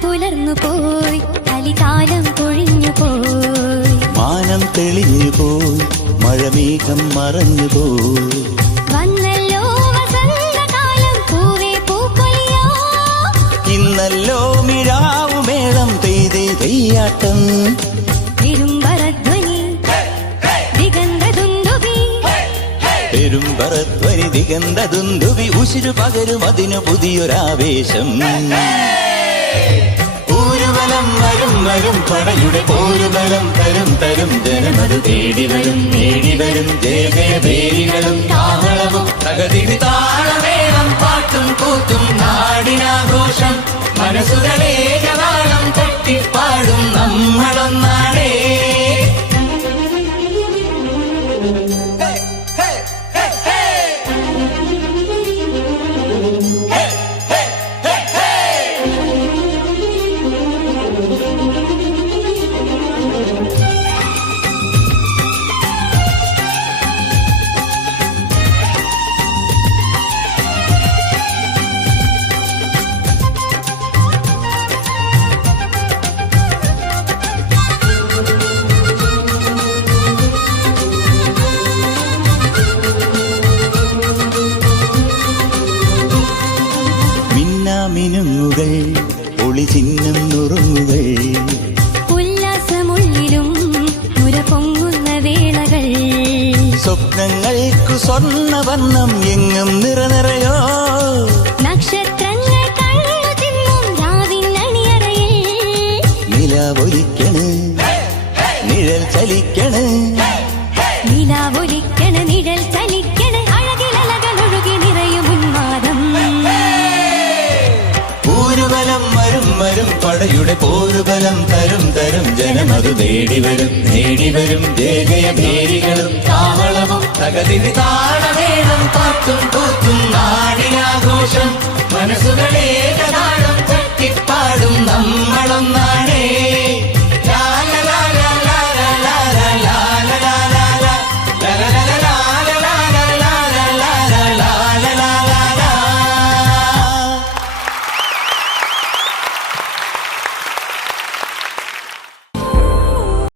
പുലർന്നു പോയി കലികാലം പൊഴിഞ്ഞു പോയി മാനം തെളിഞ്ഞു പോയി മഴമേഘം മറഞ്ഞു പോയി വന്നല്ലോ വസന്തകാലം പൂവേ പൂക്കൊലിയോ ഇന്നല്ലോ മിഴാവുമേളം പെയ്തേ തെയ്യാട്ടം പെരുമ്പറധ്വനി ദിഗന്ധദുന്ദുഭി പെരുമ്പറധ്വനി ദിഗന്ധദുന്ദുഭി ഉശിരു പകരും അതിനു പുതിയൊരാവേശം വരും വരും പടയുടെ പോരുബലം തരും തരും ജനമത് തേടി വരും നേടി വരും ജയ ജയ പേരികളും കാഹളവും തകതിരി താളമേളം പാട്ടും കൂത്തും നാടിനാഘോഷം മനസ്സുകളേകവാളം തട്ടിപ്പാടും നമ്മളൊന്നാടേ മിനുങ്ങുകൾ ഒളി ചിഹ്നം നുറുങ്ങുകൾ ഉല്ലാസമുള്ളിലും മുര പൊങ്ങുന്ന വേളകൾ സ്വപ്നങ്ങൾക്കു സ്വർണ്ണവർണ്ണം എങ്ങും നിറനിറയോ നക്ഷത്രങ്ങൾ കണ്ണു തിന്നും രാവിനണിയറയിൽ നിലാവൊലിക്കണ് നിഴൽ ചലിക്കണ് നിലാവൊലിക്കണ് നിഴൽ ചലിക്കണ് അഴകിലലകളൊഴുകി നിറയും ഉന്മാദം വരും പടയുടെ പോരുബലം തരും തരും ജനമതു നേടി വരും ജയ ജയ ഭേരികളും കാഹളവും തകതിരി താളമേളം പാട്ടും കൂത്തും നാടിനാഘോഷം മനസ്സുകളേകതാളം തട്ടിപ്പാടും നമ്മളൊന്നാടേ